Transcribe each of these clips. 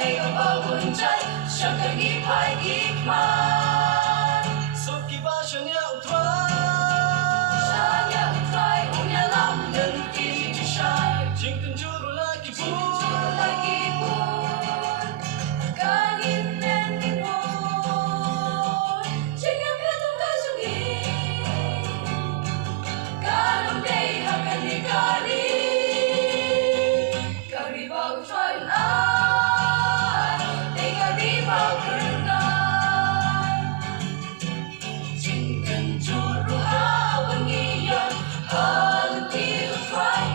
ay kapaguncay siya kagipay gikman Sukiba siya niya utray siya niya utray unya lam dan kiji siyay Jingkan juru lagi pun jingkan lagi pun kangin men gipon jingkan katong kasungin kalong day hagan ni kali karibaw try ay day karibaw kerengan jingkan juru hawan iyan halang tiyo try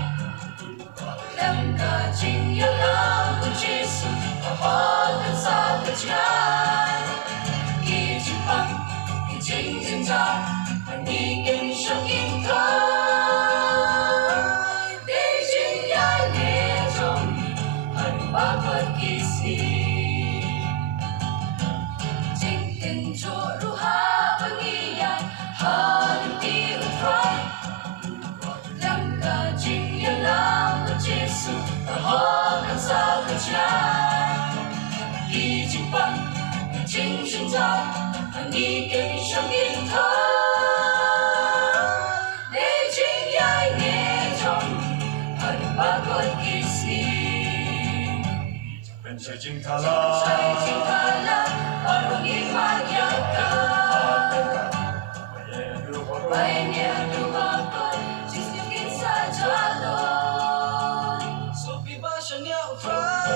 Lam ka jing ya lam Jesu Apagan sa katiyan Ijipang Ijing zintar Panigin siyang ingkay Dejing yay netong Hanubagot kisih Jingkin juru habang iyan Halim di utray Lam ka jing ya lam Jesu, tahanan sa katiyan Ijipang, ijing sinta Panigin siyang intay Dejing yay netong Hanubagot kisih Sa jingkala Siya'y tingkala Parang imagyagkan Bayan niya lumakot Sisipin sa jalon Sukiba siya niya utray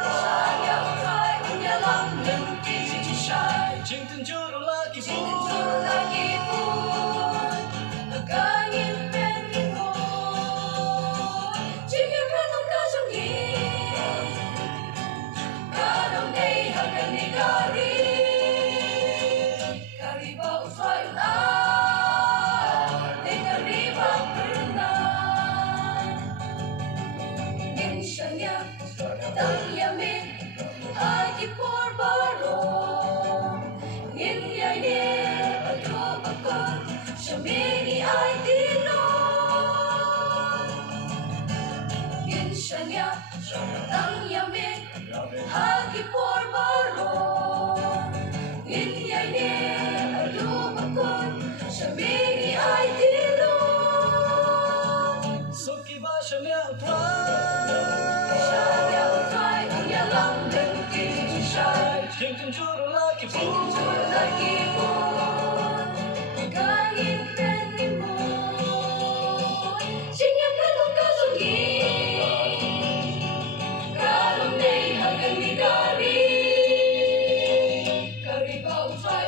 Siya niya utray Unya lang ng kiji siyay Jingkan juru lagi pun Jingkan lagi pun Nagangin men gipon Jingkan katong kasungin Kalong day hagan ni kari Karibaw utray ay karibaw kerengan Insya niya Tang yamin Hagi por barong Ninyay ni Pagkabakot Siya mini ay dilong Insya niya Tang yamin Hagi por barong Ninyay ni Pagkabakot Siya mini ay dilong Sukiba siya niya utray Siya niya utray Unya lang ng kiji siyay Jingkan juru lagi pun Jingkan lagi pun Kangin men gipon Singyan katong kasungin Kalong day hagan ni kari Karibaw try